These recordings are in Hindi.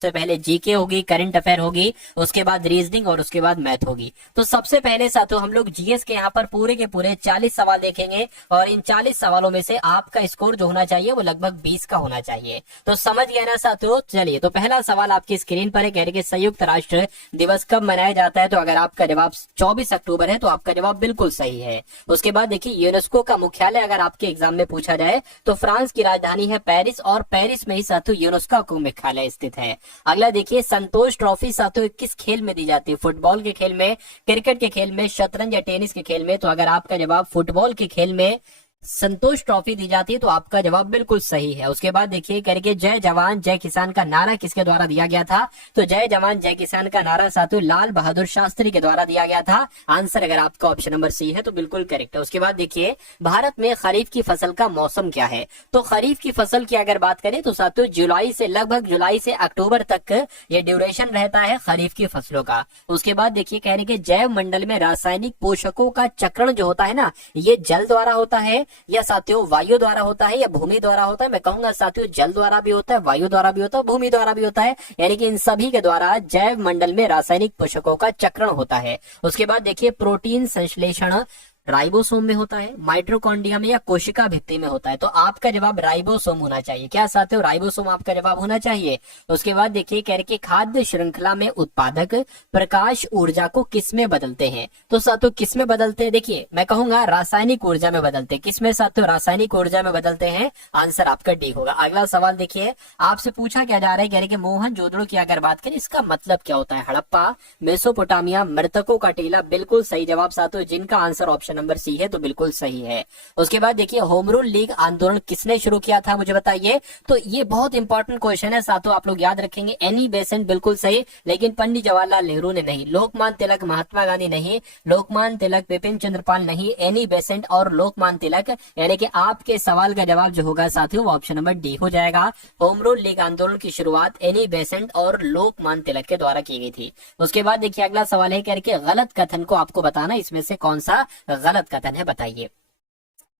सबसे पहले जीके होगी, करंट अफेयर होगी, उसके बाद रीजनिंग और उसके बाद मैथ होगी। तो सबसे पहले साथियों हम लोग जीएस के यहाँ पर पूरे के पूरे 40 सवाल देखेंगे और इन 40 सवालों में से आपका स्कोर जो होना चाहिए वो लगभग 20 का होना चाहिए। तो समझ गए ना साथियों। चलिए, तो पहला सवाल आपकी स्क्रीन पर है, कह रहे कि संयुक्त राष्ट्र दिवस कब मनाया जाता है। तो अगर आपका जवाब 24 अक्टूबर है तो आपका जवाब बिल्कुल सही है। उसके बाद देखिए, यूनेस्को का मुख्यालय अगर आपके एग्जाम में पूछा जाए तो फ्रांस की राजधानी है पेरिस, और पेरिस में ही साथियों यूनेस्को का मुख्यालय स्थित है। अगला देखिए, संतोष ट्रॉफी साथियों किस खेल में दी जाती है। फुटबॉल के खेल में, क्रिकेट के खेल में, शतरंज या टेनिस के खेल में। तो अगर आपका जवाब फुटबॉल के खेल में संतोष ट्रॉफी दी जाती है तो आपका जवाब बिल्कुल सही है। उसके बाद देखिए, करके जय जवान जय किसान का नारा किसके द्वारा दिया गया था। तो जय जवान जय किसान का नारा साथियों लाल बहादुर शास्त्री के द्वारा दिया गया था। आंसर अगर आपका ऑप्शन नंबर सी है तो बिल्कुल करेक्ट है। उसके बाद देखिए, भारत में खरीफ की फसल का मौसम क्या है। तो खरीफ की फसल की अगर बात करें तो साथियों जुलाई से अक्टूबर तक ये ड्यूरेशन रहता है खरीफ की फसलों का। उसके बाद देखिए, कहने के जैव मंडल में रासायनिक पोषकों का चक्रण जो होता है ना, ये जल द्वारा होता है या साथियों वायु द्वारा होता है या भूमि द्वारा होता है। मैं कहूंगा साथियों जल द्वारा भी होता है, वायु द्वारा भी होता है, भूमि द्वारा भी होता है, यानी कि इन सभी के द्वारा जैव मंडल में रासायनिक पोषकों का चक्रण होता है। उसके बाद देखिए, प्रोटीन संश्लेषण राइबोसोम में होता है, माइटोकॉन्ड्रिया में या कोशिका भित्ति में होता है। तो आपका जवाब राइबोसोम होना चाहिए। क्या साथियों, राइबोसोम आपका जवाब होना चाहिए। उसके बाद देखिए, कह रहे कि खाद्य श्रृंखला में उत्पादक प्रकाश ऊर्जा को किस में बदलते हैं। तो साथियों किस में बदलते हैं, देखिए मैं कहूंगा रासायनिक ऊर्जा में बदलते हैं। किसमें साथियों, रासायनिक ऊर्जा में बदलते हैं। आंसर आपका डी होगा। अगला सवाल देखिए, आपसे पूछा क्या जा रहा है, कह रहे कि मोहनजोदड़ो की अगर बात करें इसका मतलब क्या होता है। हड़प्पा, मेसोपोटामिया, मृतकों का टीला। बिल्कुल सही जवाब साथियों, जिनका आंसर ऑप्शन नंबर सी है तो बिल्कुल सही है। उसके बाद देखिए, होम रूल लीग आंदोलन किसने शुरू किया था, मुझे बताइए। तो ये बहुत इंपॉर्टेंट क्वेश्चन है साथियों, आप लोग याद रखेंगे। एनी बेसेंट बिल्कुल सही, लेकिन पंडित जवाहरलाल नेहरू ने नहीं। लोकमान्य तिलक, महात्मा गांधी नहीं। लोकमान्य तिलक, बिपिन चंद्रपाल नहीं। एनी बेसेंट और लोकमान्य तिलक, यानी कि आपके सवाल का जवाब जो होगा साथियों वो ऑप्शन नंबर डी हो जाएगा। होम रूल लीग आंदोलन की शुरुआत एनी बेसेंट और लोकमान्य तिलक के द्वारा की गई थी। उसके बाद देखिए, अगला सवाल है करके गलत कथन को आपको बताना, इसमें से कौन सा गलत कथन है बताइए।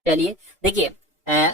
चलिए देखिए,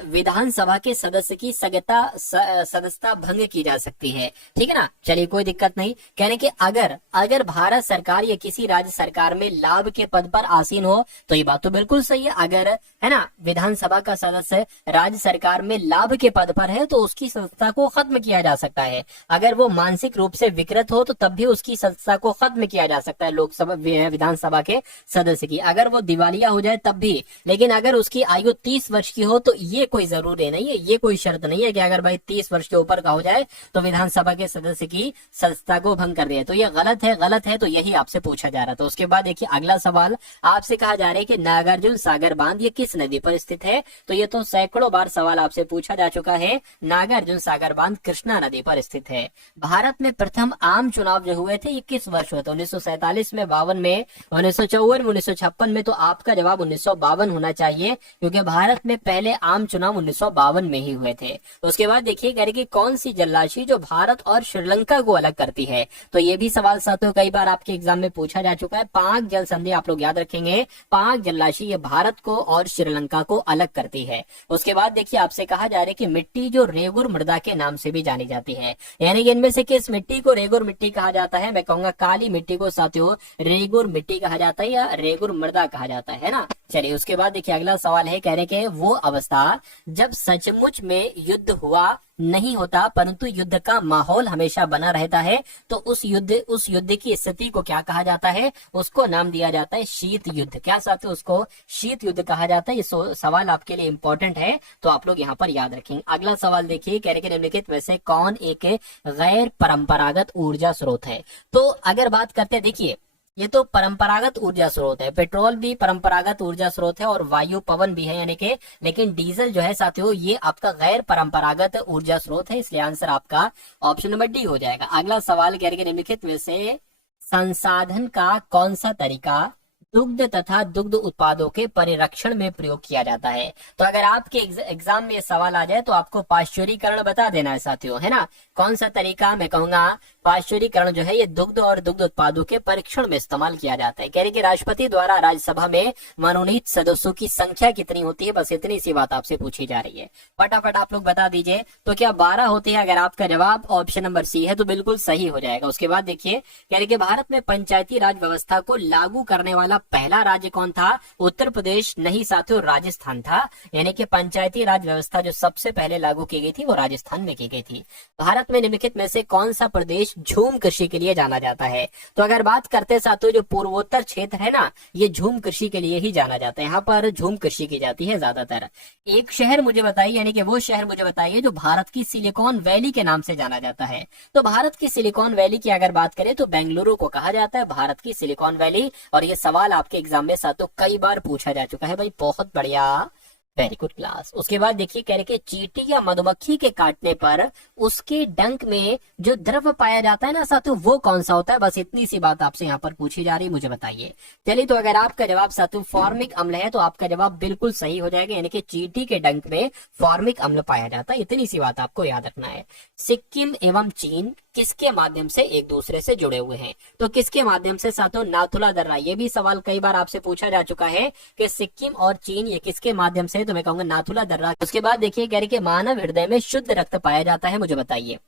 विधानसभा के सदस्य की सदस्यता भंग की जा सकती है, ठीक है ना। चलिए कोई दिक्कत नहीं। कहने कि अगर भारत सरकार या किसी राज्य सरकार में लाभ के पद पर आसीन हो, तो ये बात तो बिल्कुल सही है। अगर है ना विधानसभा का सदस्य राज्य सरकार में लाभ के पद पर है तो उसकी सदस्यता को खत्म किया जा सकता है। अगर वो मानसिक रूप से विकृत हो तो तब भी उसकी सदस्यता को खत्म किया जा सकता है लोकसभा विधानसभा के सदस्य की। अगर वो दिवालिया हो जाए तब भी, लेकिन अगर उसकी आयु 30 वर्ष की हो तो ये कोई जरूरी नहीं है, ये कोई शर्त नहीं है कि अगर भाई 30 वर्ष के ऊपर का हो जाए तो विधानसभा के सदस्य की सदस्यता को भंग कर दिया। तो ये गलत है, तो यही आपसे पूछा जा रहा था। उसके बाद देखिए, अगला सवाल आपसे कहा जा रहा है कि नागार्जुन सागर बांध ये किस नदी पर स्थित है। तो ये तो सैकड़ों बार सवाल आपसे पूछा जा चुका है। नागार्जुन सागर बांध कृष्णा नदी पर स्थित है। भारत में प्रथम आम चुनाव जो हुए थे ये किस वर्ष हुए थे। 1947 में, 52 में, 1954 में, 1956 में। तो आपका जवाब 1952 होना चाहिए, क्योंकि भारत में पहले आम चुनाव 1952 में ही हुए थे। उसके बाद देखिए, कह रहे कि कौन सी जलराशि जो भारत और श्रीलंका को अलग करती है। तो ये भी सवाल साथियों कई बार आपके एग्जाम में पूछा जा चुका है। पाक जल संधि आप लोग याद रखेंगे। पाक जलराशि ये भारत को और श्रीलंका को अलग करती है। उसके बाद देखिए, आपसे कहा जा रहा है कि मिट्टी जो रेगुर मृदा के नाम से भी जानी जाती है, यानी कि इनमें से किस मिट्टी को रेगुर मिट्टी कहा जाता है। मैं कहूंगा काली मिट्टी को साथियों रेगुर मिट्टी कहा जाता है या रेगुर मृदा कहा जाता है ना। चलिए उसके बाद देखिए, अगला सवाल है, कह रहे कि वो अवस्था जब सचमुच में युद्ध हुआ नहीं होता परंतु युद्ध का माहौल हमेशा बना रहता है, तो उस युद्ध की स्थिति को क्या कहा जाता है। उसको नाम दिया जाता है शीत युद्ध। क्या साथियों, उसको शीत युद्ध कहा जाता है। ये सवाल आपके लिए इंपॉर्टेंट है, तो आप लोग यहाँ पर याद रखेंगे। अगला सवाल देखिए, कह रहे कि निम्नलिखित में से कौन एक गैर परंपरागत ऊर्जा स्रोत है। तो अगर बात करते हैं, देखिए ये तो परंपरागत ऊर्जा स्रोत है। पेट्रोल भी परंपरागत ऊर्जा स्रोत है और वायु पवन भी है, यानी कि, लेकिन डीजल जो है साथियों ये आपका गैर परंपरागत ऊर्जा स्रोत है, इसलिए आंसर आपका ऑप्शन नंबर डी हो जाएगा। अगला सवाल कह रहे कि निम्नलिखित में से संसाधन का कौन सा तरीका दुग्ध तथा दुग्ध उत्पादों के परिरक्षण में प्रयोग किया जाता है। तो अगर आपके एग्जाम में ये सवाल आ जाए तो आपको पाश्चुरीकरण बता देना है साथियों, है ना। कौन सा तरीका, मैं कहूंगा पाश्चुरीकरण जो है ये दुग्ध और दुग्ध उत्पादों के परीक्षण में इस्तेमाल किया जाता है। कह रहे कि राष्ट्रपति द्वारा राज्यसभा में मनोनीत सदस्यों की संख्या कितनी होती है, बस इतनी सी बात आपसे पूछी जा रही है। फटाफट आप लोग बता दीजिए। तो क्या 12 होते हैं? अगर आपका जवाब ऑप्शन नंबर सी है तो बिल्कुल सही हो जाएगा। उसके बाद देखिए, कह रहे कि भारत में पंचायती राज व्यवस्था को लागू करने वाला पहला राज्य कौन था? उत्तर प्रदेश नहीं साथियों, राजस्थान था। यानी कि पंचायती राज व्यवस्था जो सबसे पहले लागू की गई थी वो राजस्थान में की गई थी। भारत में निम्नलिखित में से कौन सा प्रदेश झूम कृषि के लिए जाना जाता है? तो अगर बात करते साथियों, जो पूर्वोत्तर क्षेत्र है ना, ये झूम कृषि के लिए ही जाना जाता है। यहाँ पर झूम कृषि की जाती है ज्यादातर। एक शहर मुझे बताइए, यानी कि वो शहर मुझे बताइए जो भारत की सिलिकॉन वैली के नाम से जाना जाता है। तो भारत की सिलिकॉन वैली की अगर बात करें तो बेंगलुरु को कहा जाता है भारत की सिलिकॉन वैली। और ये सवाल आपके एग्जाम में साथियों कई बार पूछा जा चुका है भाई, बहुत बढ़िया, वेरी गुड क्लास। उसके बाद देखिए, कह रहे कि चींटी या मधुमक्खी के काटने पर उसके डंक में जो द्रव पाया जाता है ना साथियों, वो कौन सा होता है? बस इतनी सी बात आपसे यहाँ पर पूछी जा रही है, मुझे बताइए। चलिए, तो अगर आपका जवाब साथियों फॉर्मिक अम्ल है तो आपका जवाब बिल्कुल सही हो जाएगा। यानी कि चींटी के डंक में फॉर्मिक अम्ल पाया जाता है। इतनी सी बात आपको याद रखना है। सिक्किम एवं चीन किसके माध्यम से एक दूसरे से जुड़े हुए हैं? तो किसके माध्यम से साथियों? नाथुला दर्रा। ये भी सवाल कई बार आपसे पूछा जा चुका है कि सिक्किम और चीन ये किसके माध्यम से, तो मैं कहूंगा नाथुला दर्रा। उसके बाद देखिए, कह रही कि मानव हृदय में शुद्ध रक्त पाया जाता है, मुझे बताइए।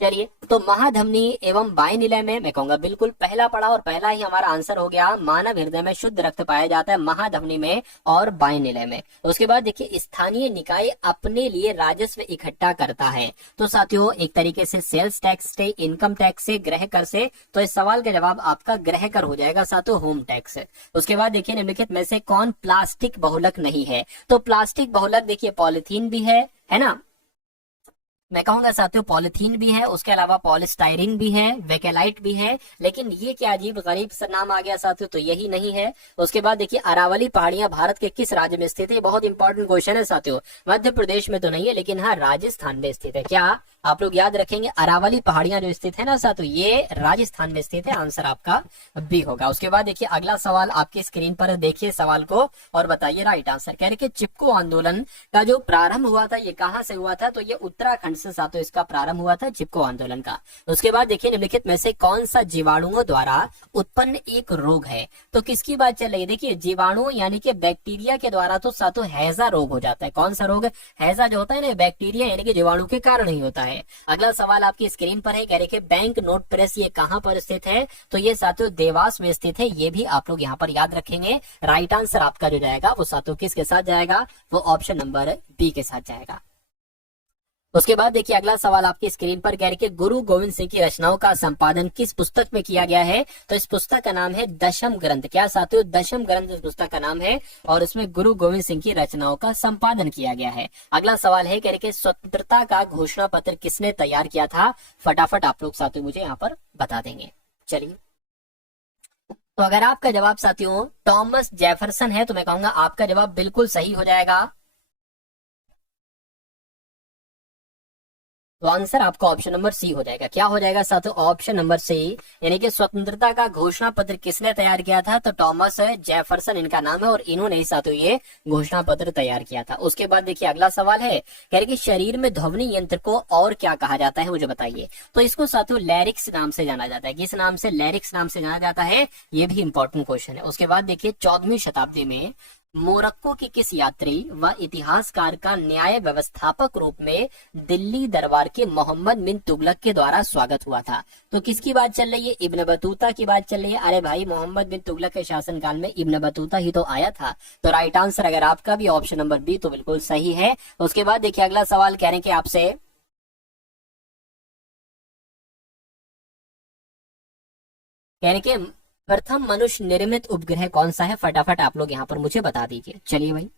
चलिए, तो महाधमनी एवं बाह्यनिलय में मैं कहूंगा बिल्कुल पहला पड़ा और पहला ही हमारा आंसर हो गया। मानव हृदय में शुद्ध रक्त पाया जाता है महाधमनी में और बाह्यनिलय में। उसके बाद देखिए, स्थानीय निकाय अपने लिए राजस्व इकट्ठा करता है। तो साथियों एक तरीके से सेल्स टैक्स से, इनकम टैक्स से, गृह कर से। तो इस सवाल का जवाब आपका गृह कर हो जाएगा साथियों, होम टैक्स। उसके बाद देखिए, निम्नलिखित में से कौन प्लास्टिक बहुलक नहीं है? तो प्लास्टिक बहुलक देखिए पॉलिथीन भी है ना, मैं कहूंगा साथियों पॉलिथीन भी है, उसके अलावा पॉलिस्टाइरिन भी है, वेकेलाइट भी है। लेकिन ये क्या अजीब गरीब सा नाम आ गया साथियों, तो यही नहीं है। उसके बाद देखिए, अरावली पहाड़ियां भारत के किस राज्य में स्थित है? बहुत इंपॉर्टेंट क्वेश्चन है साथियों। मध्य प्रदेश में तो नहीं है, लेकिन हाँ राजस्थान में स्थित है। क्या आप लोग याद रखेंगे? अरावली पहाड़ियां जो स्थित है ना साथियों, ये राजस्थान में स्थित है। आंसर आपका बी होगा। उसके बाद देखिए, अगला सवाल आपकी स्क्रीन पर देखिए सवाल को और बताइए राइट आंसर। कह रहे कि चिपको आंदोलन का जो प्रारंभ हुआ था ये कहाँ से हुआ था? तो ये उत्तराखंड से साथियों इसका प्रारंभ हुआ था, चिपको आंदोलन का। उसके बाद देखिए, निम्नलिखित में से कौन सा जीवाणुओं द्वारा उत्पन्न एक रोग है? तो किसकी बात चल रही है? देखिए, जीवाणु यानी कि बैक्टीरिया के द्वारा तो साथियों हैजा रोग हो जाता है। कौन सा रोग? हैजा जो होता है ना, बैक्टीरिया यानी कि जीवाणु के कारण ही होता है। अगला सवाल आपकी स्क्रीन पर है, कह रहे कि बैंक नोट प्रेस ये कहां पर स्थित है? तो ये साथियों देवास में स्थित है। ये भी आप लोग यहाँ पर याद रखेंगे। राइट आंसर आपका जो जाएगा वो साथियों किसके साथ जाएगा? वो ऑप्शन नंबर बी के साथ जाएगा। उसके बाद देखिए, अगला सवाल आपकी स्क्रीन पर कह रहे कि गुरु गोविंद सिंह की रचनाओं का संपादन किस पुस्तक में किया गया है? तो इस पुस्तक का नाम है दशम ग्रंथ। क्या साथियों? दशम ग्रंथ इस पुस्तक का नाम है और इसमें गुरु गोविंद सिंह की रचनाओं का संपादन किया गया है। अगला सवाल है, कह रहे कि स्वतंत्रता का घोषणा पत्र किसने तैयार किया था? फटाफट आप लोग साथियों मुझे यहाँ पर बता देंगे। चलिए, तो अगर आपका जवाब साथियों टॉमस जेफरसन है तो मैं कहूंगा आपका जवाब बिल्कुल सही हो जाएगा। तो आंसर आपका ऑप्शन नंबर सी हो जाएगा। क्या हो जाएगा साथियों? ऑप्शन नंबर सी, यानी कि स्वतंत्रता का घोषणा पत्र किसने तैयार किया था? तो टॉमस जेफरसन इनका नाम है और इन्होंने ही साथियों ये घोषणा पत्र तैयार किया था। उसके बाद देखिए, अगला सवाल है, कह रहे कि शरीर में ध्वनि यंत्र को और क्या कहा जाता है? मुझे बताइए। तो इसको साथियों लैरिक्स नाम से जाना जाता है। किस नाम से? लैरिक्स नाम से जाना जाता है। ये भी इंपॉर्टेंट क्वेश्चन है। उसके बाद देखिए, 14वीं शताब्दी में मोरक्को के किस यात्री व इतिहासकार का न्याय व्यवस्थापक रूप में दिल्ली दरबार के मोहम्मद बिन तुगलक के द्वारा स्वागत हुआ था? तो किसकी बात चल रही है? इब्न बतूता की बात चल रही है। अरे भाई, मोहम्मद बिन तुगलक के शासनकाल में इब्न बतूता ही तो आया था। तो राइट आंसर अगर आपका भी ऑप्शन नंबर बी तो बिल्कुल सही है। उसके बाद देखिए, अगला सवाल कह रहे हैं कि आपसे, कह रहे कि प्रथम मनुष्य निर्मित उपग्रह कौन सा है? फटाफट आप लोग यहाँ पर मुझे बता दीजिए। चलिए भाई,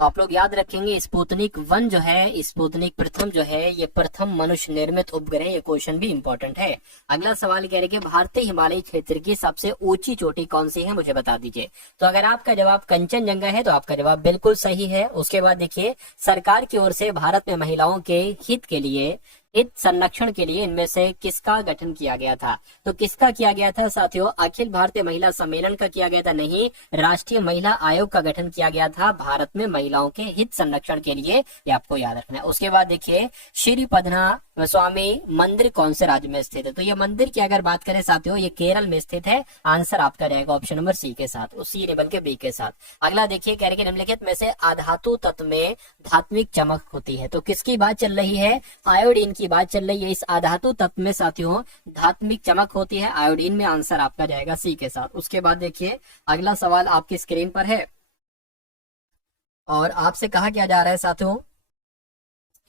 तो आप लोग याद रखेंगे स्पुतनिक 1 जो है, स्पुतनिक प्रथम जो है, ये प्रथम मनुष्य निर्मित उपग्रह। ये क्वेश्चन भी इंपॉर्टेंट है। अगला सवाल कह रहे कि भारतीय हिमालयी क्षेत्र की सबसे ऊंची चोटी कौन सी है? मुझे बता दीजिए। तो अगर आपका जवाब कंचनजंगा है तो आपका जवाब बिल्कुल सही है। उसके बाद देखिए, सरकार की ओर से भारत में महिलाओं के हित के लिए हित संरक्षण के लिए इनमें से किसका गठन किया गया था? तो किसका किया गया था साथियों? अखिल भारतीय महिला सम्मेलन का किया गया था? नहीं, राष्ट्रीय महिला आयोग का गठन किया गया था भारत में महिलाओं के हित संरक्षण के लिए, ये आपको याद रखना है। उसके बाद देखिए, श्री पद्मा स्वामी मंदिर कौन से राज्य में स्थित है? तो ये मंदिर की अगर बात करें साथियों, ये केरल में स्थित है। आंसर आपका रहेगा ऑप्शन नंबर सी के साथ, सी नहीं बल्कि बी के साथ। अगला देखिए, कह रहे कि निम्नलिखित में से अधातु तत्व में धात्विक चमक होती है। तो किसकी बात चल रही है? आयोडीन की बात चल रही है। इस अधातु तत्व में साथियों धात्विक चमक होती है आयोडीन में। आंसर आपका जाएगा सी के साथ। उसके बाद देखिए, अगला सवाल आपकी स्क्रीन पर है और आपसे कहा क्या जा रहा है साथियों,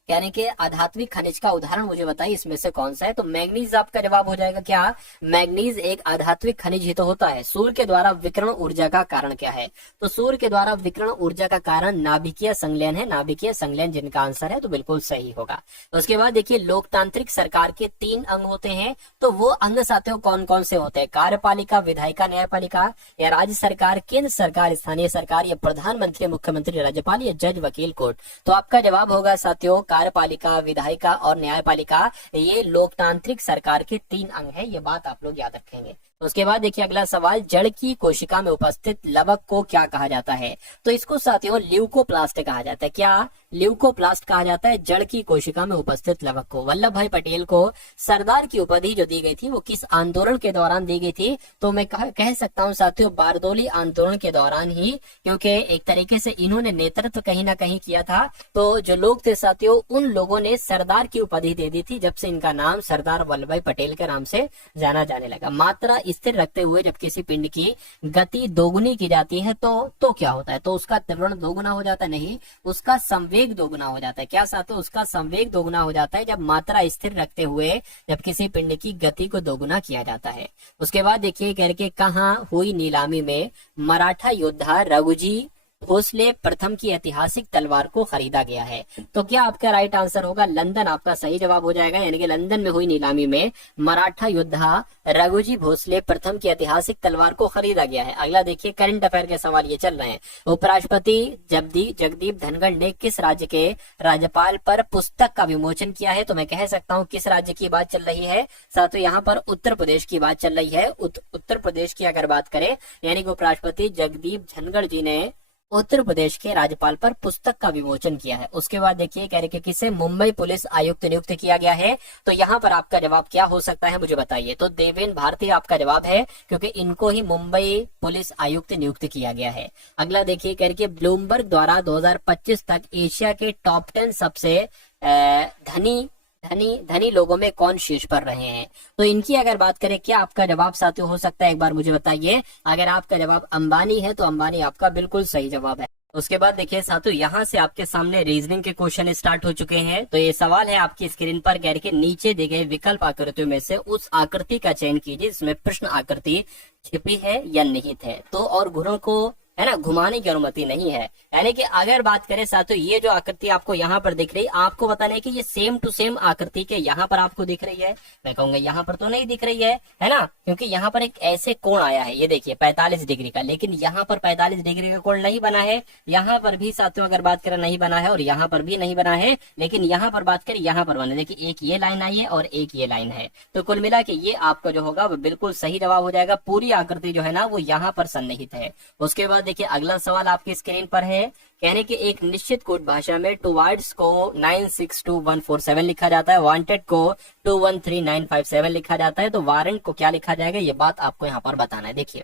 यानी कि अधात्विक खनिज का उदाहरण मुझे बताइए इसमें से कौन सा है? तो मैग्नीज आपका जवाब हो जाएगा। क्या मैग्नीज एक अधात्विक खनिज ही तो होता है। सूर्य के द्वारा विकिरण ऊर्जा का कारण क्या है? तो सूर्य के द्वारा विकिरण ऊर्जा का कारण नाभिकीय संलयन है, नाभिकीय संलयन जिनका आंसर है तो बिल्कुल सही होगा। उसके बाद देखिए, लोकतांत्रिक सरकार के 3 अंग होते हैं, तो वो अंग साथियों कौन कौन से होते हैं? कार्यपालिका, विधायिका, न्यायपालिका, या राज्य सरकार, केंद्र सरकार, स्थानीय सरकार, या प्रधानमंत्री, मुख्यमंत्री, राज्यपाल, या जज, वकील, कोर्ट? तो आपका जवाब होगा साथियों कार्यपालिका, विधायिका और न्यायपालिका। ये लोकतांत्रिक सरकार के 3 अंग है, ये बात आप लोग याद रखेंगे। उसके बाद देखिए अगला सवाल, जड़ की कोशिका में उपस्थित लवक को क्या कहा जाता है? तो इसको साथियों ल्यूकोप्लास्ट कहा जाता है। क्या ल्यूकोप्लास्ट कहा जाता है जड़ की कोशिका में उपस्थित लवक को। वल्लभ भाई पटेल को सरदार की उपाधि जो दी गई थी वो किस आंदोलन के दौरान दी गई थी? तो मैं कह सकता हूँ साथियों बारदोली आंदोलन के दौरान ही, क्योंकि एक तरीके से इन्होंने नेतृत्व कहीं ना कहीं किया था। तो जो लोग थे साथियों, उन लोगों ने सरदार की उपाधि दे दी थी, जब से इनका नाम सरदार वल्लभ भाई पटेल के नाम से जाना जाने लगा। मात्रा स्थिर रखते हुए जब किसी पिंड की गति दोगुनी की जाती है तो क्या होता है? तो उसका त्वरण दोगुना हो जाता है? नहीं, उसका संवेग दोगुना हो जाता है। क्या साथियों? उसका संवेग दोगुना हो जाता है जब मात्रा स्थिर रखते हुए जब किसी पिंड की गति को दोगुना किया जाता है। उसके बाद देखिए, कह के कहाँ हुई नीलामी में मराठा योद्धा रघुजी भोसले प्रथम की ऐतिहासिक तलवार को खरीदा गया है? तो क्या आपका राइट आंसर होगा लंदन, आपका सही जवाब हो जाएगा। यानी कि लंदन में हुई नीलामी में मराठा योद्धा रघुजी भोसले प्रथम की ऐतिहासिक तलवार को खरीदा गया है। अगला देखिए, करंट अफेयर के सवाल ये चल रहे हैं। उपराष्ट्रपति जगदीप धनखड़ ने किस राज्य के राज्यपाल पर पुस्तक का विमोचन किया है? तो मैं कह सकता हूँ किस राज्य की बात चल रही है साथियों, यहाँ पर उत्तर प्रदेश की बात चल रही है। उत्तर प्रदेश की अगर बात करें, यानी कि उपराष्ट्रपति जगदीप धनखड़ जी ने उत्तर प्रदेश के राज्यपाल पर पुस्तक का विमोचन किया है। उसके बाद देखिए, कह रहे कि किसे मुंबई पुलिस आयुक्त नियुक्त किया गया है? तो यहाँ पर आपका जवाब क्या हो सकता है मुझे बताइए। तो देवेन भारती आपका जवाब है, क्योंकि इनको ही मुंबई पुलिस आयुक्त नियुक्त किया गया है। अगला देखिए, कह रहे कि ब्लूमबर्ग द्वारा 2025 तक एशिया के टॉप 10 सबसे धनी लोगों में कौन शीर्ष पर रहे हैं? तो इनकी अगर बात करें, क्या आपका जवाब साथियों हो सकता है? एक बार मुझे बताइए। अगर आपका जवाब अंबानी है तो अंबानी आपका बिल्कुल सही जवाब है। उसके बाद देखिए साथियों, यहाँ से आपके सामने रीजनिंग के क्वेश्चन स्टार्ट हो चुके हैं। तो ये सवाल है आपकी स्क्रीन पर, गैर के नीचे दिए गए विकल्प आकृतियों में से उस आकृति का चयन कीजिए जिसमें प्रश्न आकृति छिपी है या निहित है। तो और गुणों को है ना घुमाने की अनुमति नहीं है। यानी कि अगर बात करें साथियों, ये जो आकृति आपको यहाँ पर दिख रही है, आपको बताना है कि ये सेम टू सेम आकृति के यहाँ पर आपको दिख रही है। मैं कहूंगा यहाँ पर तो नहीं दिख रही है ना, क्योंकि यहाँ पर एक ऐसे कोण आया है, ये देखिए 45 डिग्री का, लेकिन यहाँ पर 45 डिग्री का कोण नहीं बना है। यहाँ पर भी साथियों अगर बात करें नहीं बना है, और यहाँ पर भी नहीं बना है, लेकिन यहाँ पर बात करें यहाँ पर बना। देखिए एक ये लाइन आई है और एक ये लाइन है, तो कुल मिला के ये आपका जो होगा वो बिल्कुल सही जवाब हो जाएगा। पूरी आकृति जो है ना वो यहाँ पर सन्निहित है। उसके बाद देखिए अगला सवाल आपकी स्क्रीन पर है, कहने कि एक निश्चित कोड भाषा में टुवर्ड्स को 962147 लिखा जाता है, वांटेड को 213957 लिखा जाता है, तो वारंट को क्या लिखा जाएगा? ये बात आपको यहाँ पर बताना है। देखिए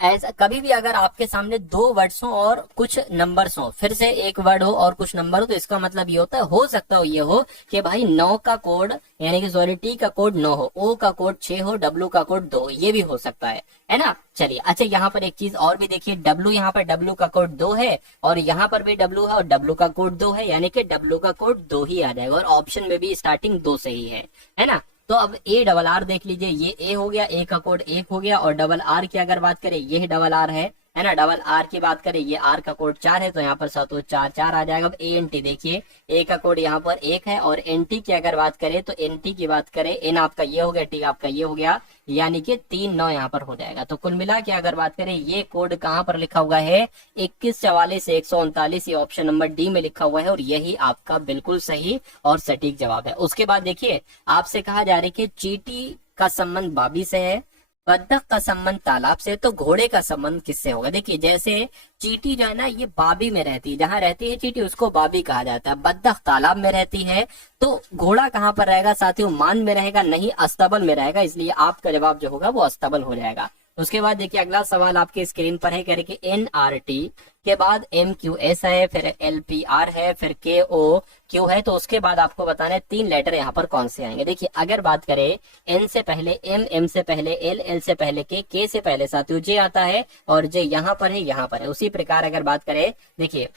ऐसा कभी भी अगर आपके सामने 2 वर्ड्स हो और कुछ नंबर्स हो, फिर से एक वर्ड हो और कुछ नंबर हो, तो इसका मतलब ये होता है, हो सकता हो ये हो कि भाई 9 का कोड यानी कि सॉरी टी का कोड 9 हो, ओ का कोड 6 हो, डब्ल्यू का कोड 2, ये भी हो सकता है ना। चलिए अच्छा, यहाँ पर एक चीज और भी देखिए, डब्ल्यू यहाँ पर डब्ल्यू का कोड 2 है और यहाँ पर भी डब्ल्यू है और डब्ल्यू का कोड 2 है, यानी कि डब्ल्यू का कोड 2 ही आ जाएगा और ऑप्शन में भी स्टार्टिंग 2 से ही है ना। तो अब ए डबल आर देख लीजिए, ये ए हो गया, ए का कोड 1 हो गया, और डबल आर की अगर बात करें ये डबल आर है, है ना। डबल आर की बात करें, ये आर का कोड 4 है तो यहाँ पर सातों 4 4 आ जाएगा। अब ANT देखिए, ए का कोड यहाँ पर 1 है, और NT की अगर बात करें तो NT की बात करें, N आपका ये हो गया, T आपका ये हो गया, यानी कि 3 9 यहाँ पर हो जाएगा। तो कुल मिला के अगर बात करें, ये कोड कहाँ पर लिखा हुआ है, 2144 ये ऑप्शन नंबर डी में लिखा हुआ है, और यही आपका बिल्कुल सही और सटीक जवाब है। उसके बाद देखिए, आपसे कहा जा रहा है कि चींटी का संबंध बाबी से है, बत्तख का संबंध तालाब से, तो घोड़े का संबंध किससे होगा। देखिए, जैसे चींटी जो है ना, ये बाबी में रहती है, जहां रहती है चींटी उसको बाबी कहा जाता है। बत्तख तालाब में रहती है, तो घोड़ा कहाँ पर रहेगा साथियों, मान में रहेगा, नहीं अस्तबल में रहेगा, इसलिए आपका जवाब जो होगा वो अस्तबल हो जाएगा। उसके बाद देखिए, अगला सवाल आपके स्क्रीन पर है, कह रहे कि NRT के बाद MQS है, फिर LPR है, फिर KOQ है, तो उसके बाद आपको बताना है 3 लेटर यहाँ पर कौन से आएंगे। देखिए, अगर बात करें N से पहले M, M से पहले L, L से पहले K से पहले साथियों J आता है, और J यहाँ पर है, यहाँ पर है। उसी प्रकार अगर बात करें, देखिए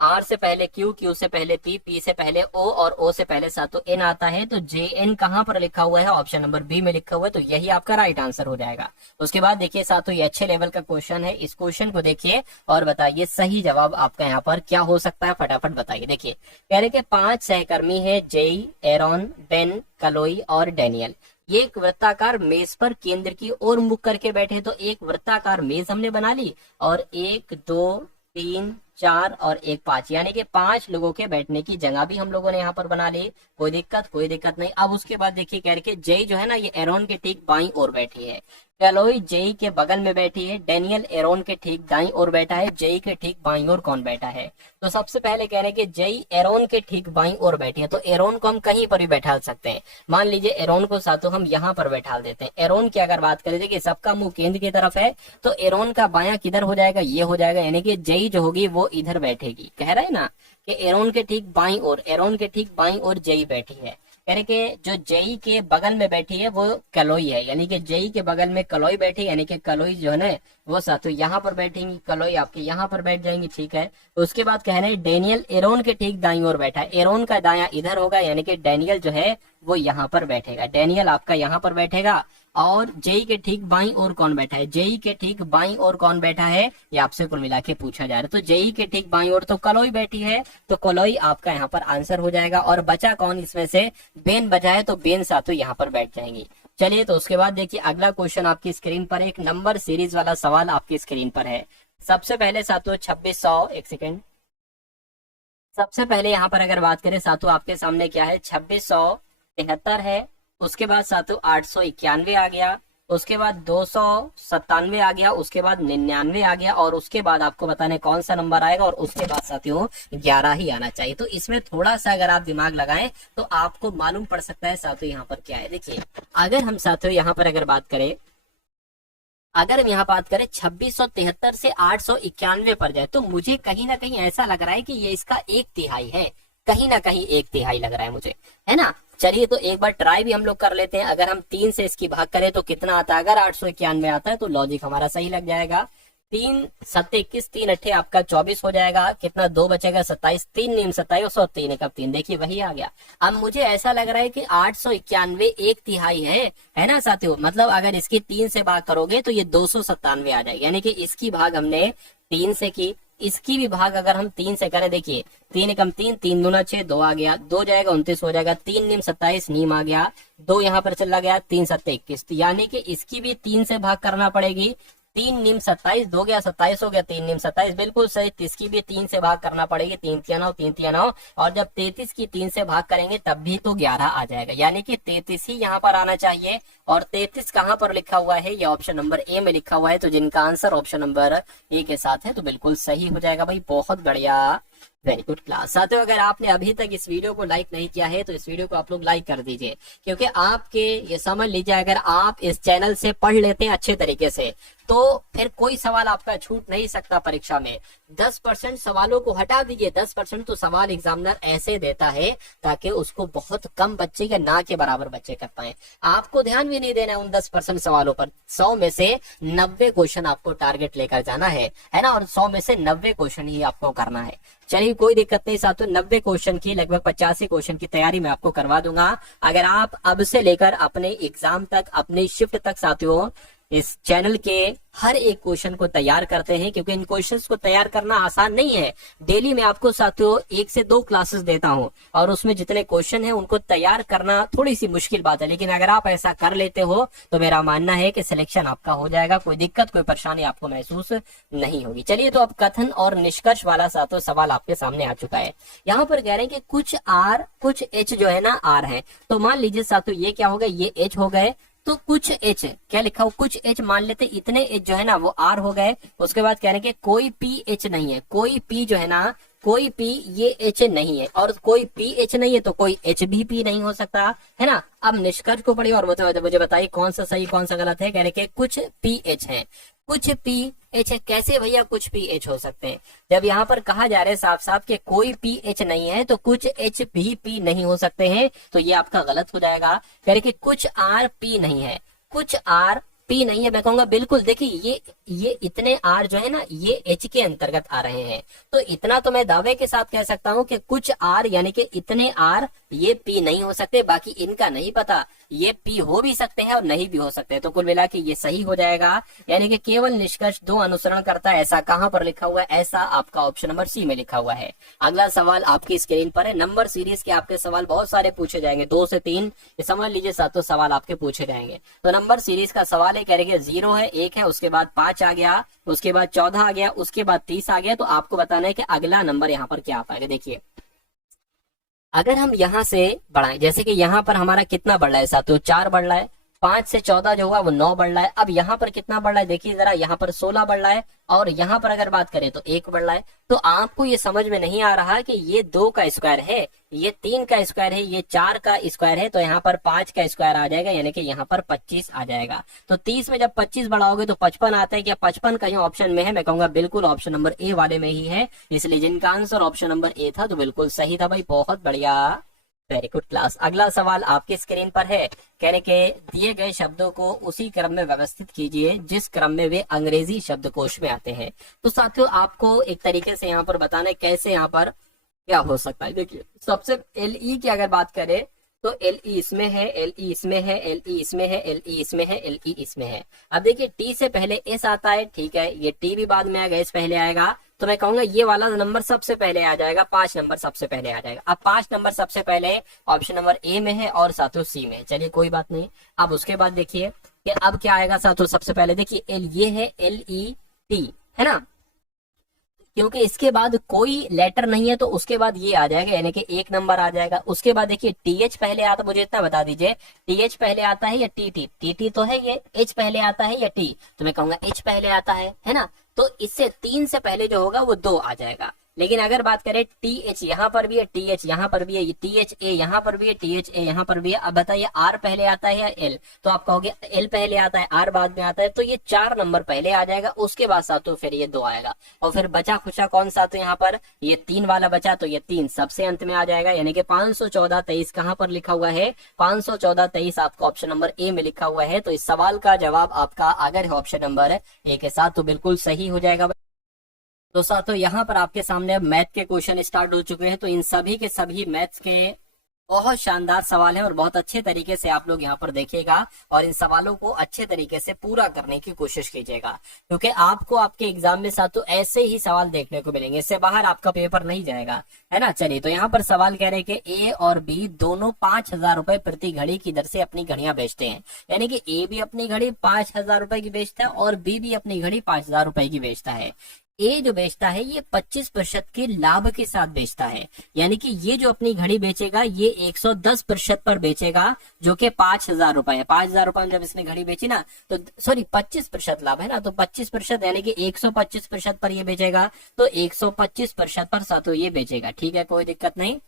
R से पहले Q, Q से पहले P, P से पहले O, और O से पहले सातों N आता है, तो JN कहाँ पर लिखा हुआ है, ऑप्शन नंबर बी में लिखा हुआ है, तो यही आपका राइट आंसर हो जाएगा। उसके बाद देखिए सातों, ये अच्छे लेवल का क्वेश्चन है, इस क्वेश्चन को देखिए और बताइए सही जवाब आपका यहाँ पर क्या हो सकता है, फटाफट बताइए। देखिए, कह रहे कि 5 सहकर्मी है, जेई, एरॉन, बेन, कलोई और डेनियल। ये एक वृत्ताकार मेज पर केंद्र की ओर मुख करके बैठे, तो एक वृत्ताकार मेज हमने बना ली, और 1 2 3 4 और 1 5, यानी कि 5 लोगों के बैठने की जगह भी हम लोगों ने यहाँ पर बना ली। कोई दिक्कत नहीं। अब उसके बाद देखिए, कह रहे कि जय जो है ना, ये एरोन के ठीक बाईं ओर बैठी है, कैलोई जय के बगल में बैठी है, डेनियल एरोन के ठीक दाईं ओर बैठा है, जय के ठीक बाईं ओर कौन बैठा है। तो सबसे पहले कह रहे हैं कि जय एरोन के ठीक बाईं ओर बैठी है, तो एरोन को हम कहीं पर भी बैठा सकते हैं। मान लीजिए एरोन को साथों हम यहाँ पर बैठा देते हैं। एरोन की अगर बात करें, देखिए सबका मुंह केंद्र की तरफ है, तो एरोन का बायां किधर हो जाएगा, ये हो जाएगा, यानी कि जय जो होगी वो इधर बैठेगी। कह रहे हैं ना कि एरोन के ठीक बाईं ओर, एरोन के ठीक बाईं ओर जय बैठी है। कह रहे कि जो जेई के बगल में बैठी है वो कलोई है, यानी कि जेई के बगल में कलोई बैठी, यानी कि कलोई जो है ना वो साथों यहाँ पर बैठेंगी, कलोई आपके यहाँ पर बैठ जाएंगी। ठीक है। उसके बाद कह रहे हैं डेनियल एरोन के ठीक दाईं ओर बैठा है, एरोन का दायां इधर होगा, यानी कि डेनियल जो है वो यहाँ पर बैठेगा, डेनियल आपका यहाँ पर बैठेगा। और जेई के ठीक बाईं ओर कौन बैठा है, जेई के ठीक बाईं ओर कौन बैठा है, ये आपसे कुल मिला के पूछा जा रहा है। तो जेई के ठीक बाईं ओर तो कलोई बैठी है, तो कलोई आपका यहाँ पर आंसर हो जाएगा। और बचा कौन इसमें से, बेन बचा है, तो बेन साथों यहाँ पर बैठ जाएंगी। चलिए, तो उसके बाद देखिए अगला क्वेश्चन आपकी स्क्रीन पर, एक नंबर सीरीज वाला सवाल आपकी स्क्रीन पर है। सबसे पहले साथों 2600, एक सेकेंड, सबसे पहले यहाँ पर अगर बात करें साथों, आपके सामने क्या है, 2673 है। उसके बाद साथों 891 आ गया, उसके बाद 297 आ गया, उसके बाद 99 आ गया, और उसके बाद आपको बताने कौन सा नंबर आएगा, और उसके बाद साथियों 11 ही आना चाहिए। तो इसमें थोड़ा सा अगर आप दिमाग लगाएं तो आपको मालूम पड़ सकता है साथियों यहाँ पर क्या है। देखिए, अगर हम साथियों यहाँ पर अगर बात करें, अगर हम यहाँ बात करें 2673 से 891 पर जाए, तो मुझे कहीं ना कहीं ऐसा लग रहा है कि ये इसका 1/3 है, कहीं ना कहीं 1/3 लग रहा है मुझे, है ना। चलिए, तो एक बार ट्राई भी हम लोग कर लेते हैं। अगर हम 3 से इसकी भाग करें तो कितना आता है, अगर 891 आता है तो लॉजिक हमारा सही लग जाएगा। 3 7 21, 3 8 आपका 24 हो जाएगा, कितना 2 बचेगा 27, 3 नीम 27 और 3 1 3, देखिए वही आ गया। अब मुझे ऐसा लग रहा है कि 891 1/3 है ना साथियों, मतलब अगर इसकी 3 से भाग करोगे तो ये 297 आ जाएगी, यानी कि इसकी भाग हमने 3 से की, इसकी भी भाग अगर हम 3 से करें, देखिए 3 एकम 3, 3 दूना 6, 2 आ गया, 2 जाएगा 29 हो जाएगा, 3 नीम 27 नीम आ गया, 2 यहाँ पर चला गया, 3 7 21, यानी कि इसकी भी 3 से भाग करना पड़ेगी। 3 नीम 27, 2 गया 27 हो गया, 3 नीम 27 बिल्कुल सही। 30 की भी 3 से भाग करना पड़ेगी, 3 3 9, 3 3 9, और जब 33 की 3 से भाग करेंगे तब भी तो 11 आ जाएगा, यानी कि 33 ही यहाँ पर आना चाहिए। और 33 कहाँ पर लिखा हुआ है, ये ऑप्शन नंबर ए में लिखा हुआ है, तो जिनका आंसर ऑप्शन नंबर ए के साथ है तो बिल्कुल सही हो जाएगा भाई, बहुत बढ़िया, वेरी गुड क्लास। साथियों, अगर आपने अभी तक इस वीडियो को लाइक नहीं किया है तो इस वीडियो को आप लोग लाइक कर दीजिए, क्योंकि आपके ये समझ लीजिए, अगर आप इस चैनल से पढ़ लेते हैं अच्छे तरीके से तो फिर कोई सवाल आपका छूट नहीं सकता परीक्षा में। 10% सवालों को हटा दीजिए, 10% तो सवाल एग्जामिनर ऐसे देता है ताकि उसको बहुत कम बच्चे या ना के बराबर बच्चे कर पाए। आपको ध्यान भी नहीं देना है उन 10% सवालों पर। 100 में से 90 क्वेश्चन आपको टारगेट लेकर जाना है ना, और 100 में से 90 क्वेश्चन ही आपको करना है। चलिए, कोई दिक्कत नहीं साथियों, 90 क्वेश्चन की लगभग 85 क्वेश्चन की तैयारी मैं आपको करवा दूंगा। अगर आप अब से लेकर अपने एग्जाम तक, अपनी शिफ्ट तक साथियों इस चैनल के हर एक क्वेश्चन को तैयार करते हैं, क्योंकि इन क्वेश्चंस को तैयार करना आसान नहीं है। डेली मैं आपको साथियों 1 से 2 क्लासेस देता हूं और उसमें जितने क्वेश्चन हैं उनको तैयार करना थोड़ी सी मुश्किल बात है, लेकिन अगर आप ऐसा कर लेते हो तो मेरा मानना है कि सिलेक्शन आपका हो जाएगा, कोई दिक्कत कोई परेशानी आपको महसूस नहीं होगी। चलिए, तो अब कथन और निष्कर्ष वाला साथियों सवाल आपके सामने आ चुका है। यहाँ पर कह रहे हैं कि कुछ आर कुछ एच जो है ना आर है, तो मान लीजिए साथियों ये क्या हो गए, ये एच हो गए, तो कुछ एच क्या लिखा हो, कुछ एच मान लेते, इतने एच जो है ना वो आर हो गए। उसके बाद कह रहे हैं कि कोई पी एच नहीं है, कोई पी जो है ना, कोई पी ये एच नहीं है, और कोई पी एच नहीं है तो कोई एच भी पी नहीं हो सकता है ना। अब निष्कर्ष को पढ़िए और मुझे बताइए कौन सा सही कौन सा गलत है। कह रहे कि कुछ पी एच है, कुछ पी एच है। कैसे भैया कुछ पी एच हो सकते हैं, जब यहाँ पर कहा जा रहा है साफ साफ कि कोई पी एच नहीं है तो कुछ एच भी पी नहीं हो सकते हैं, तो ये आपका गलत हो जाएगा। कह रहे कि कुछ आर पी नहीं है, कुछ आर पी नहीं है, मैं कहूंगा बिल्कुल। देखिए ये इतने आर जो है ना ये एच के अंतर्गत आ रहे हैं, तो इतना तो मैं दावे के साथ कह सकता हूं कि कुछ आर यानी कि इतने आर ये पी नहीं हो सकते, बाकी इनका नहीं पता, ये पी हो भी सकते हैं और नहीं भी हो सकते हैं। तो कुल मिला के ये सही हो जाएगा, यानी कि केवल निष्कर्ष 2 अनुसरण करता है। ऐसा कहां पर लिखा हुआ है, ऐसा आपका ऑप्शन नंबर सी में लिखा हुआ है। अगला सवाल आपकी स्क्रीन पर है। नंबर सीरीज के आपके सवाल बहुत सारे पूछे जाएंगे, 2 से 3 ये समझ लीजिए सातों सवाल आपके पूछे जाएंगे। तो नंबर सीरीज का सवाल है, कह रहे 0 है, 1 है, उसके बाद 5 आ गया, उसके बाद 14 आ गया, उसके बाद 30 आ गया। तो आपको बताना है कि अगला नंबर यहाँ पर क्या आ पाएगा। देखिए अगर हम यहाँ से बढ़ाएं, जैसे कि यहाँ पर हमारा कितना बढ़ रहा है साथियों, 4 बढ़ रहा है, 5 से 14 जो हुआ वो 9 बढ़ रहा है। अब यहाँ पर कितना बढ़ रहा है, देखिए जरा, यहाँ पर 16 बढ़ रहा है, और यहाँ पर अगर बात करें तो 1 बढ़ रहा है। तो आपको ये समझ में नहीं आ रहा कि ये 2 का स्क्वायर है, ये 3 का स्क्वायर है, ये 4 का स्क्वायर है, तो यहाँ पर 5 का स्क्वायर आ जाएगा, यानी कि यहाँ पर 25 आ जाएगा। तो 30 में जब 25 बढ़ाओगे तो 55 आता है। क्या 55 कहीं ऑप्शन में है? मैं कहूंगा बिल्कुल ऑप्शन नंबर ए वाले में ही है, इसलिए जिनका आंसर ऑप्शन नंबर ए था तो बिल्कुल सही था भाई, बहुत बढ़िया, वेरी गुड क्लास। अगला सवाल आपके स्क्रीन पर है, कहने के दिए गए शब्दों को उसी क्रम में व्यवस्थित कीजिए जिस क्रम में वे अंग्रेजी शब्दकोश में आते हैं। तो साथियों आपको एक तरीके से यहाँ पर बताना है कैसे यहाँ पर क्या हो सकता है। देखिए सबसे एल ई की अगर बात करें तो एल ई इसमें है, एल ई इसमें है, एल ई इसमें है, एल ई इसमें है, एल ई इसमें है। अब देखिए टी से पहले एस आता है, ठीक है, ये टी भी बाद में आएगा, एस पहले आएगा, तो मैं कहूंगा ये वाला नंबर सबसे पहले आ जाएगा, 5 नंबर सबसे पहले आ जाएगा। अब 5 नंबर सबसे पहले ऑप्शन नंबर ए में है और साथियों सी में है, चलिए कोई बात नहीं। अब उसके बाद देखिए कि अब क्या आएगा साथियों, सबसे पहले देखिए एल, ये है एल ई टी, है ना, क्योंकि इसके बाद कोई लेटर नहीं है तो उसके बाद ये आ जाएगा, यानी कि 1 नंबर आ जाएगा। उसके बाद देखिए टीएच पहले आता, मुझे इतना बता दीजिए टीएच पहले आता है या टीटी, टीटी तो है, ये एच पहले आता है या टी, तो मैं कहूंगा एच पहले आता है ना। तो इससे 3 से पहले जो होगा वो 2 आ जाएगा। लेकिन अगर बात करें टी एच यहाँ पर भी है, टी एच यहाँ पर भी है, टी एच ए यहाँ पर भी है, टी एच ए यहाँ पर भी है। अब बताइए आर पहले आता है या एल, तो आप कहोगे एल पहले आता है, आर बाद में आता है, तो ये 4 नंबर पहले आ जाएगा, उसके बाद सातों फिर ये 2 आएगा, और फिर बचा खुचा कौन सा, तो यहाँ पर ये 3 वाला बचा, तो ये 3 सबसे अंत में आ जाएगा, यानी कि 514 23 कहाँ पर लिखा हुआ है, 514 23 आपका ऑप्शन नंबर ए में लिखा हुआ है। तो इस सवाल का जवाब आपका अगर है ऑप्शन नंबर ए के साथ तो बिल्कुल सही हो जाएगा। तो साथियों यहाँ पर आपके सामने अब मैथ के क्वेश्चन स्टार्ट हो चुके हैं, तो इन सभी के सभी मैथ्स के बहुत शानदार सवाल है और बहुत अच्छे तरीके से आप लोग यहाँ पर देखिएगा और इन सवालों को अच्छे तरीके से पूरा करने की कोशिश कीजिएगा, क्योंकि आपको आपके एग्जाम में साथियों ऐसे ही सवाल देखने को मिलेंगे, इससे बाहर आपका पेपर नहीं जाएगा, है ना। चलिए तो यहाँ पर सवाल कह रहे हैं कि ए और बी दोनों 5,000 रुपए प्रति घड़ी की दर से अपनी घड़ियां बेचते हैं, यानी कि ए भी अपनी घड़ी 5,000 रुपए की बेचता है और बी भी अपनी घड़ी 5,000 रुपए की बेचता है। ए जो बेचता है ये 25% के लाभ के साथ बेचता है, यानी कि ये जो अपनी घड़ी बेचेगा ये 110% पर बेचेगा, जो कि 5,000 रुपए है। 5,000 रुपए में जब इसने घड़ी बेची ना तो सॉरी 25% लाभ है ना, तो 25% यानी कि 125% पर ये बेचेगा, तो 125% पर साथों ये बेचेगा, ठीक है, कोई दिक्कत नहीं।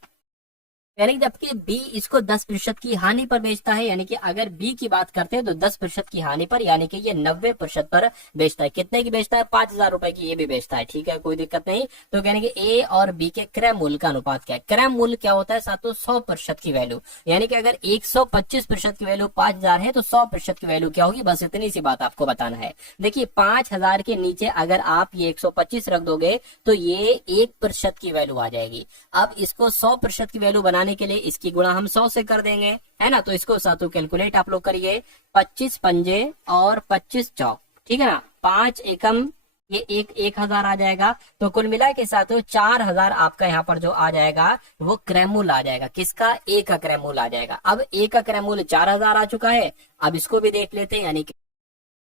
यानी जबकि बी इसको 10% की हानि पर बेचता है, यानी कि अगर बी की बात करते हैं तो 10% की हानि पर, यानी कि ये 90% पर बेचता है। कितने की बेचता है? 5,000 रुपए की ये भी बेचता है, ठीक है, कोई दिक्कत नहीं। तो कहने कि ए और बी के क्रय मूल्य का अनुपात क्या है? क्रय मूल्य क्या होता है साथियों? 100% की वैल्यू, यानी कि अगर 125% की वैल्यू 5,000 है तो 100% की वैल्यू क्या होगी, बस इतनी सी बात आपको बताना है। देखिए 5,000 के नीचे अगर आप ये 125 रख दोगे तो ये 1% की वैल्यू आ जाएगी। अब इसको 100% की वैल्यू बनाने बनाने के लिए इसकी गुणा हम 100 से कर देंगे, है ना। तो इसको साथों कैलकुलेट आप लोग करिए, 25 पंजे और 25 चौक, ठीक है ना, 5 एकम, ये 1000 आ जाएगा। तो कुल मिला के साथ 4000 आपका यहाँ पर जो आ जाएगा वो क्रैमूल आ जाएगा। किसका? ए का क्रैमूल आ जाएगा। अब ए का क्रैमूल 4000 आ चुका है। अब इसको भी देख लेते हैं, यानी कि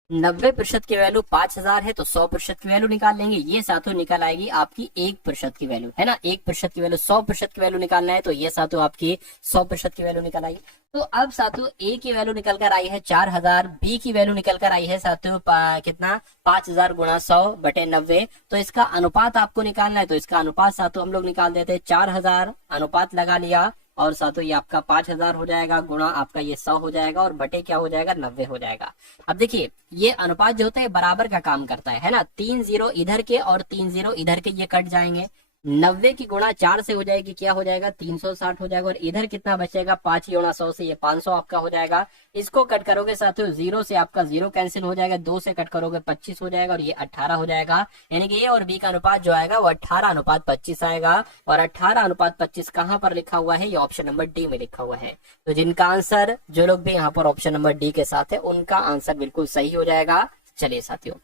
90% की वैल्यू 5000 है, तो 100% की वैल्यू निकाल लेंगे। ये साथों निकल आएगी आपकी 1% की वैल्यू, है ना। 1% की वैल्यू, 100% की वैल्यू निकालना है तो ये साथों आपकी 100% की वैल्यू निकल आएगी। तो अब साथों ए की वैल्यू निकल कर आई है 4000, बी की वैल्यू निकल कर आई है साथों कितना, 5000 गुणा 100/90। तो इसका अनुपात आपको निकालना है, तो इसका अनुपात साथों हम लोग निकाल देते हैं। 4000 अनुपात लगा लिया और साथों ये आपका 5000 हो जाएगा, गुणा आपका ये 100 हो जाएगा और बटे क्या हो जाएगा, 90 हो जाएगा। अब देखिए ये अनुपात जो होता है बराबर का काम करता है ना। 3 0 इधर के और 3 0 इधर के, ये कट जाएंगे। 90 की गुणा 4 से हो जाएगी, क्या हो जाएगा, 360 हो जाएगा। और इधर कितना बचेगा, 5 गुणा 100 से ये 500 आपका हो जाएगा। इसको कट करोगे साथियों, 0 से आपका 0 कैंसिल हो जाएगा, 2 से कट करोगे 25 हो जाएगा और ये 18 हो जाएगा। यानी कि ए और बी का अनुपात जो आएगा वो 18:25 आएगा। और 18:25 कहाँ पर लिखा हुआ है, ये ऑप्शन नंबर डी में लिखा हुआ है। तो जिनका आंसर, जो लोग भी यहाँ पर ऑप्शन नंबर डी के साथ है, उनका आंसर बिल्कुल सही हो जाएगा। चलिए साथियों,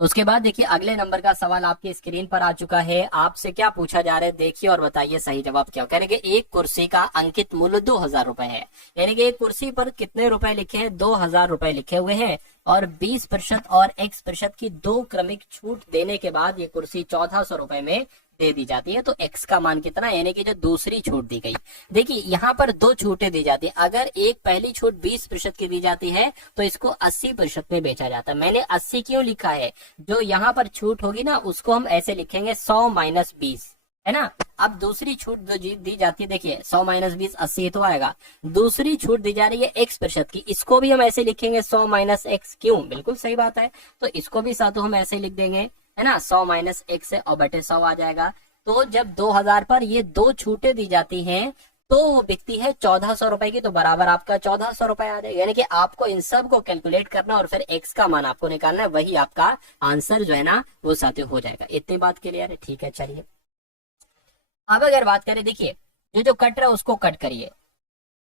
उसके बाद देखिए अगले नंबर का सवाल आपकी स्क्रीन पर आ चुका है। आपसे क्या पूछा जा रहा है, देखिए और बताइए सही जवाब क्या हो। कहेंगे एक कुर्सी का अंकित मूल्य 2000 रुपए है, यानी कि एक कुर्सी पर कितने रुपए लिखे हैं, 2000 रुपए लिखे हुए हैं। और 20% और x% की 2 क्रमिक छूट देने के बाद ये कुर्सी 1400 रुपए में दे दी जाती है। तो x का मान कितना, यानी कि जो दूसरी छूट दी गई। देखिए यहाँ पर 2 छूटें दी जाती है। अगर एक पहली छूट 20% की दी जाती है तो इसको 80% में बेचा जाता है। मैंने 80 क्यों लिखा है, जो यहाँ पर छूट होगी ना उसको हम ऐसे लिखेंगे 100 माइनस 20, है ना। अब दूसरी छूट जो दी जाती है, देखिए 100 माइनस 20 80 तो आएगा। दूसरी छूट दी जा रही है x% की, इसको भी हम ऐसे लिखेंगे 100 माइनस x। क्यों, बिल्कुल सही बात है। तो इसको भी साथों हम ऐसे लिख देंगे, है ना, 100 माइनस x है और बटे 100 आ जाएगा। तो जब 2000 पर ये 2 छूटें दी जाती हैं तो वो बिकती है 1400 रुपए की, तो बराबर आपका 1400 रुपए आ जाएगा। यानी कि आपको इन सब को कैलकुलेट करना और फिर x का मान आपको निकालना है, वही आपका आंसर जो है ना वो साथियों हो जाएगा। इतनी बात क्लियर है, ठीक है। चलिए अब अगर बात करें, देखिए जो कट रहा है उसको कट करिए।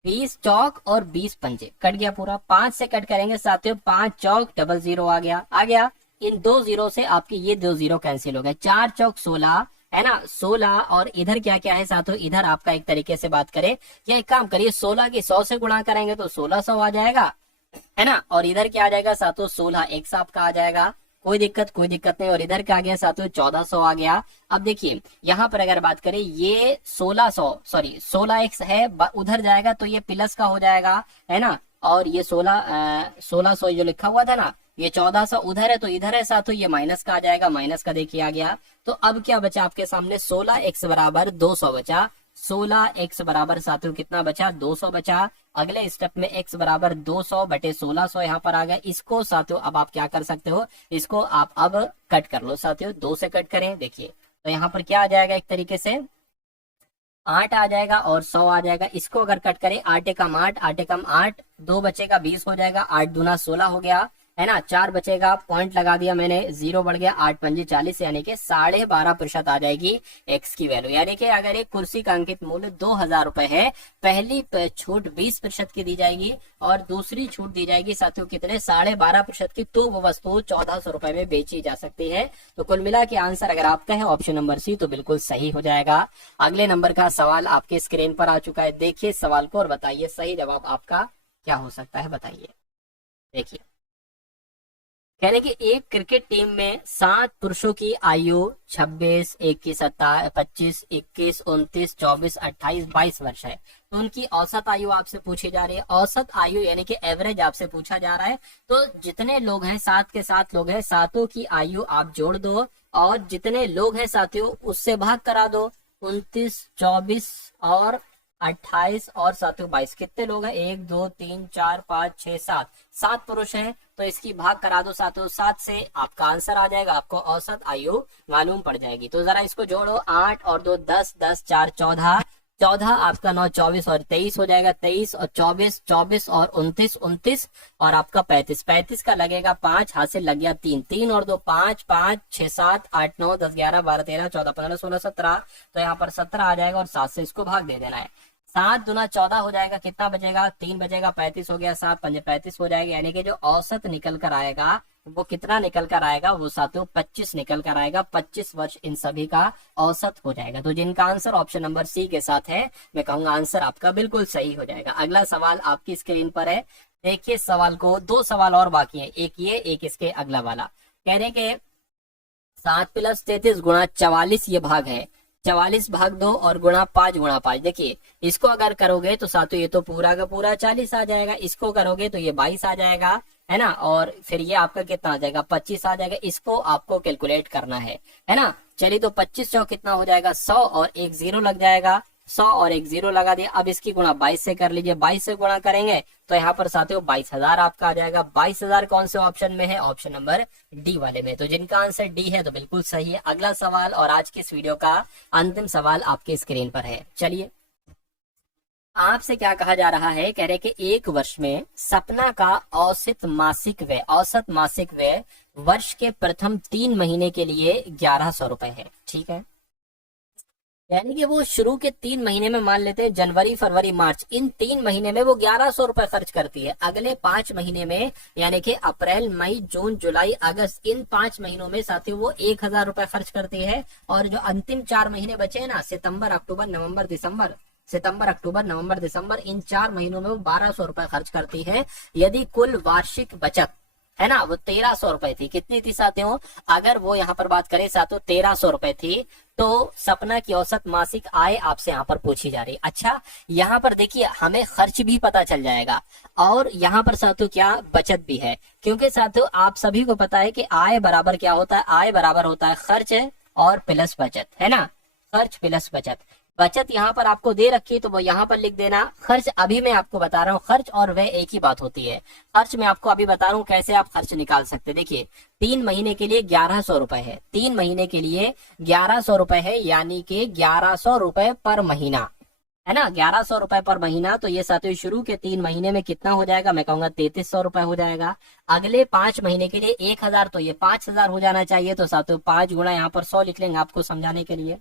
20 चौक और 20 पंजे कट गया पूरा। 5 से कट करेंगे साथियों, 5 चौक 00 आ गया। इन 2 0 से आपके ये 2 0 कैंसिल हो गए। 4 चौक 16, है ना, 16। और इधर क्या क्या है साथियों, इधर आपका एक तरीके से बात करें, या एक काम करिए 16 की 100 से गुणा करेंगे तो 1600 आ जाएगा, है ना। और इधर क्या आ जाएगा साथियों, 16 x आपका आ जाएगा। कोई दिक्कत नहीं। और इधर क्या आ गया साथियों, 1400 आ गया। अब देखिए यहाँ पर अगर बात करें, ये 16x है, उधर जाएगा तो ये प्लस का हो जाएगा, है ना। और ये 1600 जो लिखा हुआ था ना, ये 1400 उधर है तो इधर है साथियों, ये माइनस का आ जाएगा, माइनस का देखिए आ गया। तो अब क्या बचा आपके सामने, 16x बराबर 200 बचा। 16x बराबर साथियों कितना बचा, 200 बचा। अगले स्टेप में x बराबर 200 बटे 1600 यहाँ पर आ गया। इसको साथियों अब आप क्या कर सकते हो, इसको आप अब कट कर लो साथियों, 2 से कट करें। देखिए तो यहाँ पर क्या आ जाएगा, एक तरीके से 8 आ जाएगा और 100 आ जाएगा। इसको अगर कट करें, 8 एकम 8, 8 एकम 8, 2 बचेगा 20 हो जाएगा। 8 दूना 16 हो गया, है ना। 4 बचेगा, पॉइंट लगा दिया मैंने, 0 बढ़ गया। 8 पंजे 40, यानी कि 12.5% आ जाएगी x की वैल्यू। यानी कि अगर एक कुर्सी का अंकित मूल्य 2000 रुपए है, पहली छूट 20% की दी जाएगी और दूसरी छूट दी जाएगी साथियों कितने, 12.5% की, तो वो वस्तु 1400 रुपए में बेची जा सकती है। तो कुल मिला के आंसर अगर आपका है ऑप्शन नंबर सी, तो बिल्कुल सही हो जाएगा। अगले नंबर का सवाल आपके स्क्रीन पर आ चुका है, देखिए सवाल को और बताइए सही जवाब आपका क्या हो सकता है, बताइए। देखिए कहने की एक क्रिकेट टीम में 7 पुरुषों की आयु 26, 21, 25, 21, 29, 24, 28, 22 वर्ष है। तो उनकी औसत आयु आपसे पूछी जा रही है। औसत आयु यानी कि एवरेज आपसे पूछा जा रहा है। तो जितने लोग हैं, 7 के 7 लोग हैं, सातों की आयु आप जोड़ दो और जितने लोग हैं साथियों उससे भाग करा दो। 29, 24 और 28 और साथियों 22, कितने लोग हैं, 1 2 3 4 5 6 7, 7 पुरुष हैं। तो इसकी भाग करा दो साथियों 7 से, आपका आंसर आ जाएगा, आपको औसत आयु मालूम पड़ जाएगी। तो जरा इसको जोड़ो, 8 और 2 10, 10 4 14, 14 आपका 9 24 और 23 हो जाएगा, 23 और 24, 24 और 29, 29 और आपका 35, 35 का लगेगा 5, हाथ से लग गया 3, 3 और 2 5, 5 6 7 8 9 10 11 12 13 14 15 16 17, तो यहाँ पर 17 आ जाएगा और 7 से इसको भाग दे देना है। 7 दूना 14 हो जाएगा, कितना बचेगा 3 बचेगा, 35 हो गया, 7 पंजे 35 हो जाएगा, यानी कि जो औसत निकल कर आएगा वो कितना निकल कर आएगा, वो साथियों 25 निकल कर आएगा। 25 वर्ष इन सभी का औसत हो जाएगा। तो जिनका आंसर ऑप्शन नंबर सी के साथ है, मैं कहूंगा आंसर आपका बिल्कुल सही हो जाएगा। अगला सवाल आपकी स्क्रीन पर है, देखिए सवाल को, 2 सवाल और बाकी है, एक ये एक इसके अगला वाला। कह रहे कि 7 + 33 गुणा 44 ये भाग है, 44 भाग 2 और गुणा 5 गुणा 5। देखिए इसको अगर करोगे तो साथियों ये तो पूरा का पूरा 40 आ जाएगा, इसको करोगे तो ये 22 आ जाएगा, है ना, और फिर ये आपका कितना आ जाएगा 25 आ जाएगा। इसको आपको कैलकुलेट करना है ना। चलिए तो 25 चौक कितना हो जाएगा 100 और एक 0 लग जाएगा, 100 और एक 0 लगा दिया। अब इसकी गुणा 22 से कर लीजिए, 22 से गुणा करेंगे तो यहाँ पर साथियों 22,000 आपका आ जाएगा। 22,000 कौन से ऑप्शन में है, ऑप्शन नंबर डी वाले में। तो जिनका आंसर डी है तो बिल्कुल सही है। अगला सवाल और आज के इस वीडियो का अंतिम सवाल आपके स्क्रीन पर है। चलिए आपसे क्या कहा जा रहा है, कह रहे कि एक वर्ष में सपना का औसत मासिक व्यय वर्ष के प्रथम 3 महीने के लिए 1100 रुपए है। ठीक है, यानी कि वो शुरू के 3 महीने में मान लेते हैं जनवरी फरवरी मार्च, इन 3 महीने में वो 1100 रुपए खर्च करती है। अगले 5 महीने में यानी कि अप्रैल मई जून जुलाई अगस्त, इन 5 महीनों में साथियों वो 1000 रुपए खर्च करती है। और जो अंतिम 4 महीने बचे हैं ना, सितंबर अक्टूबर नवंबर दिसंबर, इन 4 महीनों में वो 1200 रुपए खर्च करती है। यदि कुल वार्षिक बचत है ना वो 1300 रुपए थी, कितनी थी साथियों, अगर वो यहाँ पर बात करें साथियों 1300 रुपए थी, तो सपना की औसत मासिक आय आपसे यहाँ पर पूछी जा रही है। अच्छा यहाँ पर देखिए हमें खर्च भी पता चल जाएगा और यहाँ पर साथियों क्या बचत भी है, क्योंकि साथियों आप सभी को पता है कि आय बराबर क्या होता है, आय बराबर होता है खर्च और प्लस बचत, है ना, खर्च प्लस बचत। बचत यहाँ पर आपको दे रखी है तो वो यहाँ पर लिख देना। खर्च अभी मैं आपको बता रहा हूँ, खर्च और वह एक ही बात होती है। खर्च मैं आपको अभी बता रहा हूँ कैसे आप खर्च निकाल सकते। देखिए 3 महीने के लिए 1100 रुपए है, 3 महीने के लिए 1100 रुपए है, यानी कि 1100 रुपए पर महीना, है ना, 1100 रुपए पर महीना। तो ये साथियों शुरू के 3 महीने में कितना हो जाएगा, मैं कहूंगा 3300 रुपए हो जाएगा। अगले 5 महीने के लिए 1000, तो ये 5000 हो जाना चाहिए। तो साथियों 5 गुणा यहाँ पर 100 लिख लेंगे आपको समझाने के लिए।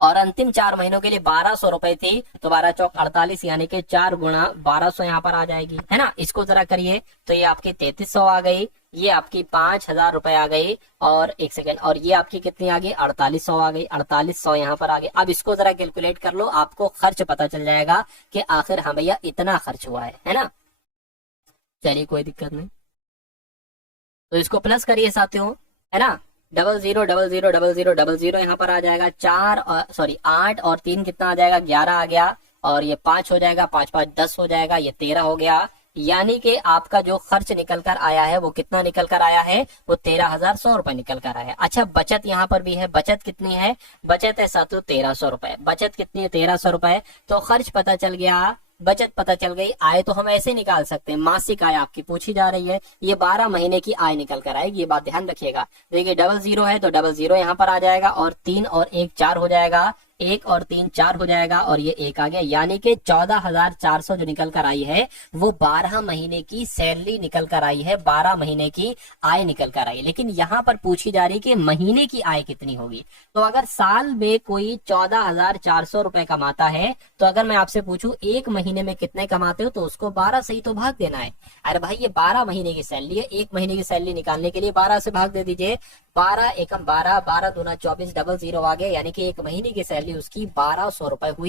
और अंतिम 4 महीनों के लिए 1200 रुपए थी, तो 12 चौक 48, यानी कि 4 गुणा 1200 यहाँ पर आ जाएगी, है ना। इसको जरा करिए तो ये आपकी 3300 आ गई, ये आपकी 5000 रुपए आ गई, और एक सेकेंड, और ये आपकी कितनी आ गई 4800 आ गई, 4800 यहाँ पर आ गई। अब इसको जरा कैलकुलेट कर लो, आपको खर्च पता चल जाएगा कि आखिर हाँ भैया इतना खर्च हुआ है ना। चलिए कोई दिक्कत नहीं, तो इसको प्लस करिए साथियों, है ना, 00000000 यहाँ पर आ जाएगा। 8 और 3 कितना आ जाएगा 11 आ गया, और ये 5 हो जाएगा, 5 5 10 हो जाएगा, ये 13 हो गया। यानी कि आपका जो खर्च निकल कर आया है वो कितना निकल कर आया है, वो 13,100 रुपए निकल कर आया है। अच्छा बचत यहाँ पर भी है, बचत कितनी है, बचत है साथियों 1300 रुपए, बचत कितनी है 1300 रुपए। तो खर्च पता चल गया, बचत पता चल गई, आय तो हम ऐसे निकाल सकते हैं, मासिक आय आपकी पूछी जा रही है, ये 12 महीने की आय निकल कर आएगी, ये बात ध्यान रखिएगा। देखिए 00 है तो 00 यहाँ पर आ जाएगा, और 3 और 1 4 हो जाएगा, 1 और 3 4 हो जाएगा, और ये 1 आ गया। यानी कि 14,400 जो निकल कर आई है वो 12 महीने की सैलरी निकल कर आई है, 12 महीने की आय निकल कर आई। लेकिन यहाँ पर पूछी जा रही है कि महीने की आय कितनी होगी। तो अगर साल में कोई 14,400 रुपए कमाता है, तो अगर मैं आपसे पूछूं एक महीने में कितने कमाते हो, तो उसको 12 से ही तो भाग देना है। अरे भाई ये 12 महीने की सैलरी है, एक महीने की सैलरी निकालने के लिए 12 से भाग दे दीजिए। 12 एकम 12, 12 दूना 24, 00 आ गया, यानी कि एक महीने की सैलरी उसकी 1200 रुपए हुई।